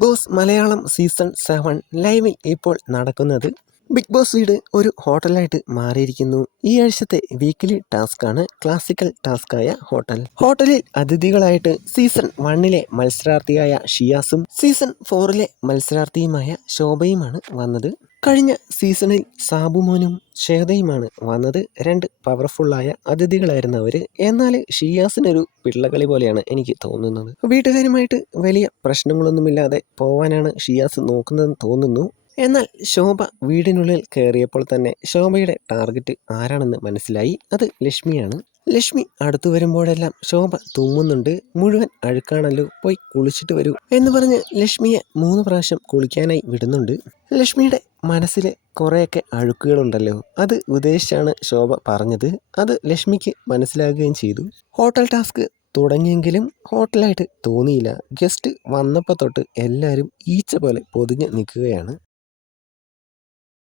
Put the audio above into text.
Big boss Malayalam season 7 ലൈവിൽ ഇപ്പോൾ നടക്കുന്നത്. ബിഗ് ബോസ് വീട് ഒരു ഹോട്ടലായിട്ട് മാറിയിരിക്കുന്നു. ഈ ആഴ്ചത്തെ വീക്കിലി ടാസ്ക്കാണ് ക്ലാസിക്കൽ ടാസ്കായ ഹോട്ടലിൽ അതിഥികളായിട്ട് സീസൺ 1 മത്സരാർത്ഥിയായ ഷിയാസും സീസൺ 4 മത്സരാർത്ഥിയുമായ ശോഭയുമാണ് വന്നത്. കഴിഞ്ഞ സീസണിൽ സാബുമോനും ശ്വേതയുമാണ് വന്നത്. 2 പവർഫുള്ളായ അതിഥികളായിരുന്നവർ. എന്നാൽ ഷിയാസിനൊരു പിള്ളകളി പോലെയാണ് എനിക്ക് തോന്നുന്നത്. വീട്ടുകാരുമായിട്ട് വലിയ പ്രശ്നങ്ങളൊന്നുമില്ലാതെ പോവാനാണ് ഷിയാസ് നോക്കുന്നതെന്ന് തോന്നുന്നു. എന്നാൽ ശോഭ വീടിനുള്ളിൽ കയറിയപ്പോൾ തന്നെ ശോഭയുടെ ടാർഗറ്റ് ആരാണെന്ന് മനസ്സിലായി. അത് ലക്ഷ്മിയാണ്. ലക്ഷ്മി അടുത്തു വരുമ്പോഴെല്ലാം ശോഭ തുമ്മുന്നുണ്ട്. മുഴുവൻ അഴുക്കാണല്ലോ, പോയി കുളിച്ചിട്ട് വരൂ എന്ന് പറഞ്ഞ് ലക്ഷ്മിയെ 3 പ്രാവശ്യം കുളിക്കാനായി വിടുന്നുണ്ട്. ലക്ഷ്മിയുടെ മനസ്സിൽ കുറേയൊക്കെ അഴുക്കുകളുണ്ടല്ലോ, അത് ഉദ്ദേശിച്ചാണ് ശോഭ പറഞ്ഞത്. അത് ലക്ഷ്മിക്ക് മനസ്സിലാകുകയും ചെയ്തു. ഹോട്ടൽ ടാസ്ക് തുടങ്ങിയെങ്കിലും ഹോട്ടലായിട്ട് തോന്നിയില്ല. ഗസ്റ്റ് വന്നപ്പോൾ തൊട്ട് എല്ലാവരും ഈച്ച പോലെ പൊതിഞ്ഞ് നിൽക്കുകയാണ്.